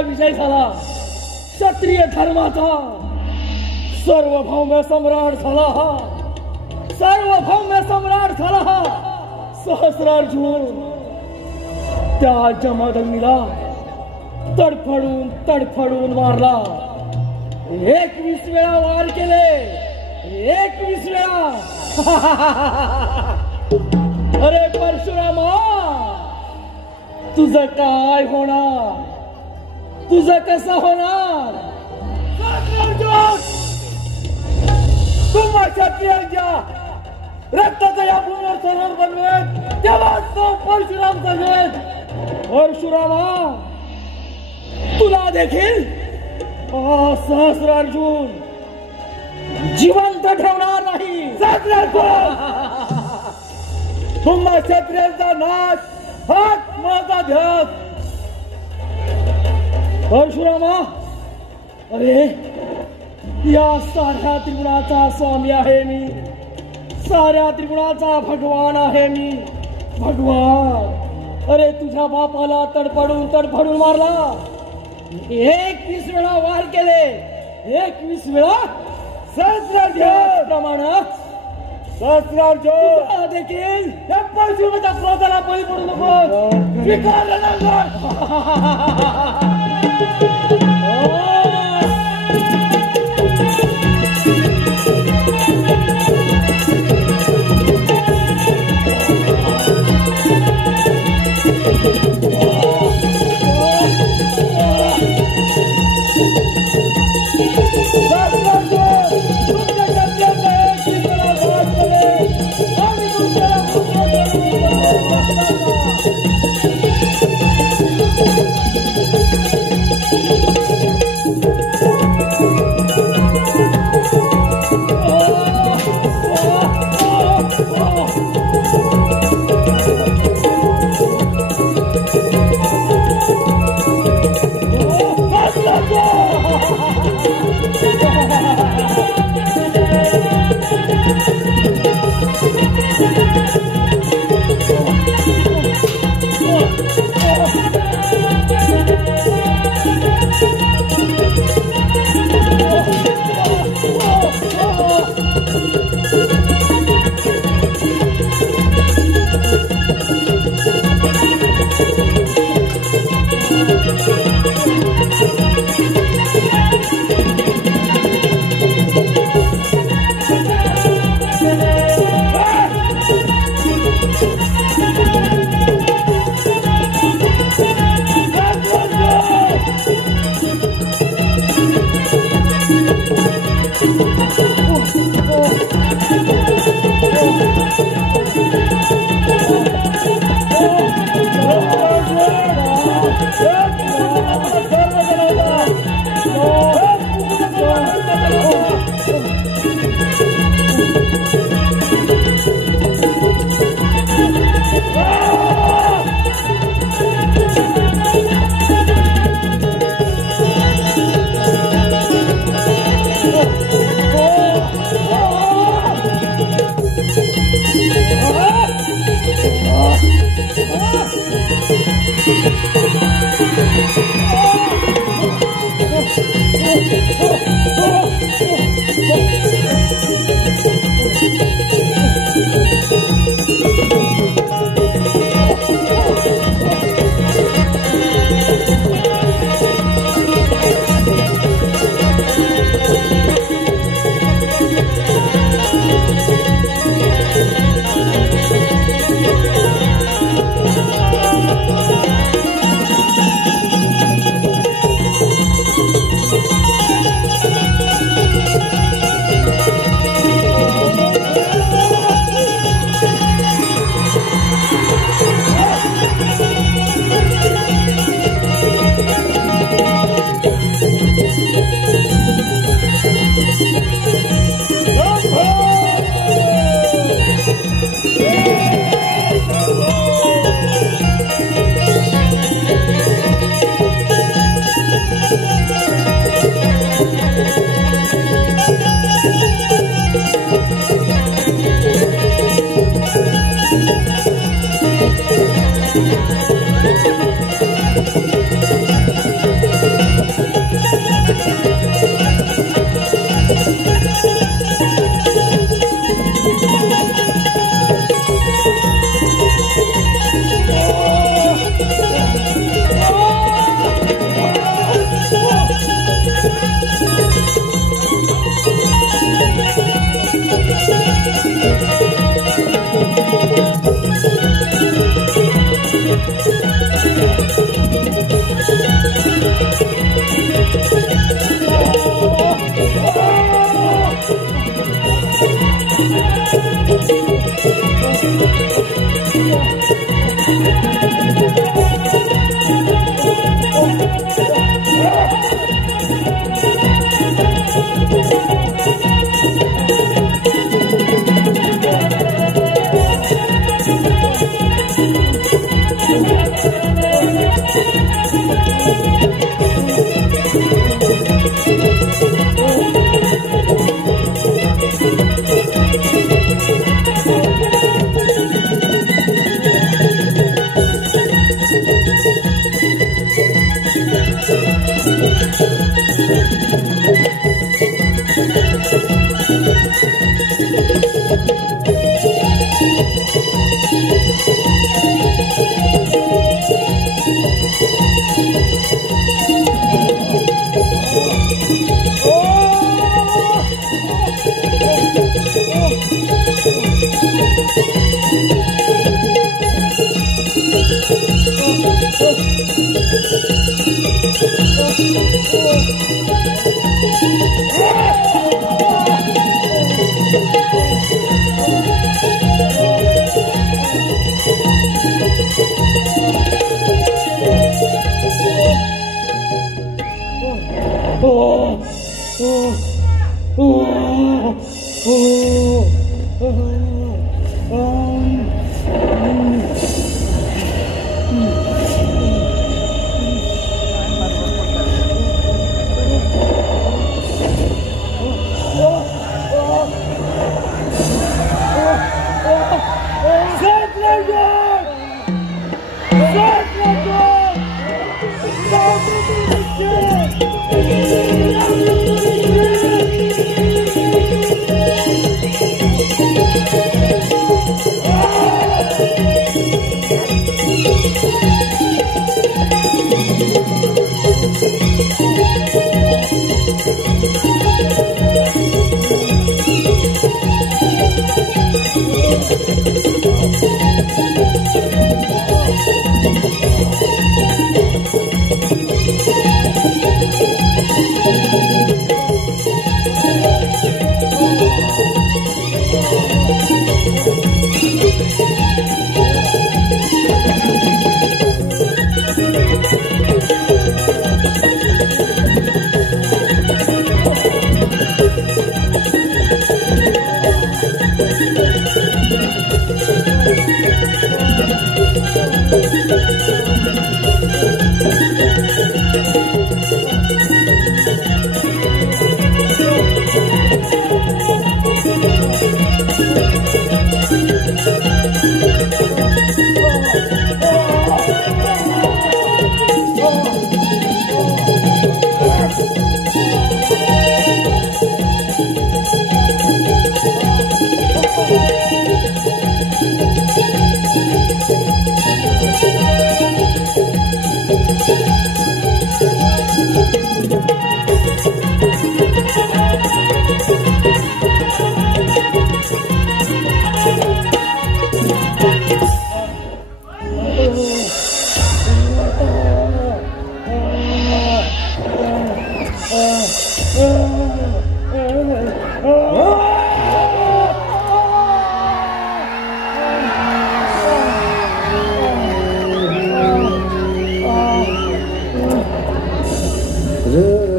विजय झाला क्षत्रिय धर्माचा सार्वभौम सम्राट झाला हा सार्वभौम सम्राट झाला हा सहस्रार्जुन त्या जमदग्नीला तडफडून मारला 21 वेळा वार केले 21 वेळा अरे परशुरामा तुझं काय होणार तुझं कसं होणार तुम्हा क्षत्रियांच्या रक्ताचा या भूमीवर सरोवर बनवेल तेव्हा तो परशुराम जगेल परशुरामा तुला देखील सहस्रार्जुन जिवंत ठेवणार नाही तुम्हा क्षत्रियांचा नाश हाच माझा ध्यास परशुरामा अरे या साऱ्या त्रिगुणाचा स्वामी आहे मी साऱ्या त्रिगुणाचा भगवान आहे मी, भगवान. अरे तुझ्या बापाला तडफडून मारला, 21 वेळा वार केले, 21 वेळा सहस्रार्जुन देखील या परशुरामाच्या क्रोधाला बळी पडू नको.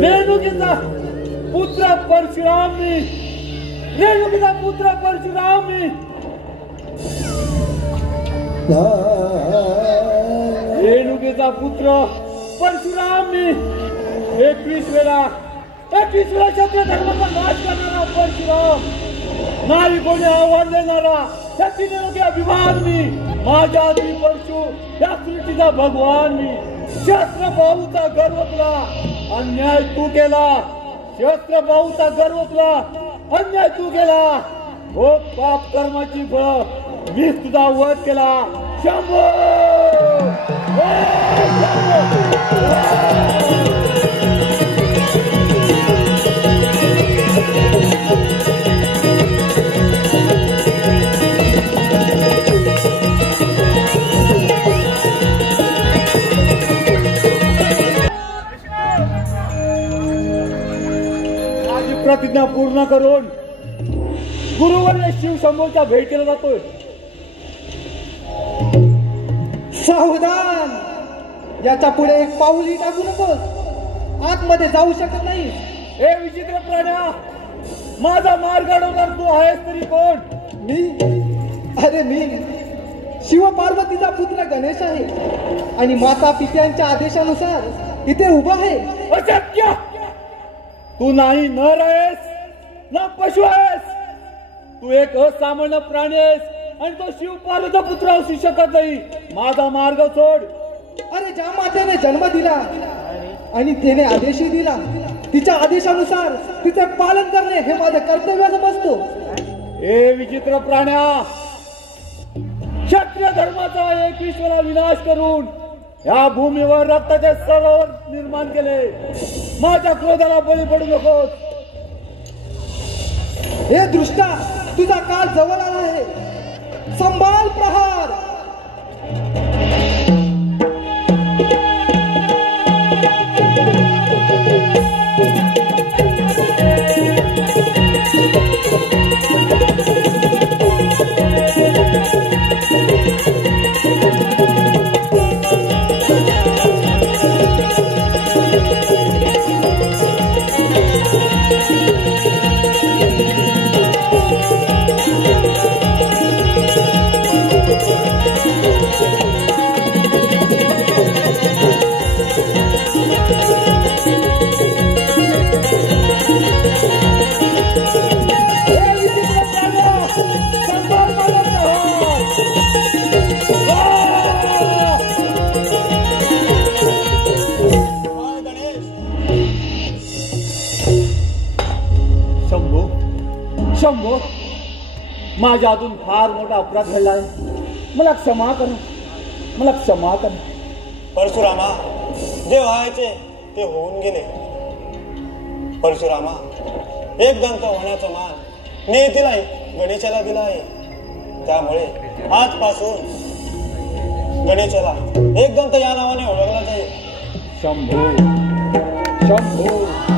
रेणुकीचा पुत्र परशुराम मी, रेणुकीचा पुत्र परशुराम मी, रेणुकीचा पुत्र परशुराम मी, 21 वेळा क्षत्रिय धर्माचा नाश करणारा परशुराम, नाही कोणी आव्हान देणारा क्षत्रिय अभिमान मी, माझ्या आधी परशु या सृष्टीचा भगवान मी, शस्त्र भाऊचा गर्व तुला, अन्याय तू केला, शस्त्र भाऊचा गर्व तुला, अन्याय तू केला, हो पाप कर्माची फळ मीच तुझा वध केला, शंभो प्रतिज्ञा पूर्ण करून गुरुवर्य शिव शंभूच्या भेटीला जातोय. सावधान, याच्या पुढे एक पाऊलही टाकू नकोस, आतमध्ये जाऊ शकत नाही. हे विचित्र प्राण्या, माझा मार्ग अडवणार तू आहेस तरी कोण? मी? अरे मी शिव पार्वतीचा पुत्र गणेश आहे आणि माता पित्यांच्या आदेशानुसार इथे उभा आहे. अशक्य! तू नाही नर आहेस ना पशु आहेस, तू एक असामान्य प्राणी आहेस आणि तो शिव पार्वतीचा पुत्र असू शकत नाही. माझा मार्ग सोड. अरे ज्या मातेने जन्म दिला आणि तिने आदेशही दिला, तिच्या आदेशानुसार तिचे पालन करणे हे माझं कर्तव्य समजतो. हे विचित्र प्राण्या, क्षत्रिय धर्माचा 21 वेळा विनाश करून या भूमीवर रक्ताचे सरोवर निर्माण केले. माझ्या क्रोधाला बळी पडू नकोस. हे दृष्टा, तुझा काळ जवळ आला आहे. संभाल प्रहार. माझ्या हातून फार मोठा अपराध घडला आहे. मला क्षमा कर, मला क्षमा कर. परशुरामा, जे व्हायचे ते होऊन गेले. परशुरामा, एक दंत होण्याचा मान नियतीलाही गणेशाला दिला आहे. त्यामुळे आजपासून गणेशाला एक दंत या नावाने ओळखला जाईल. शंभो शंभो.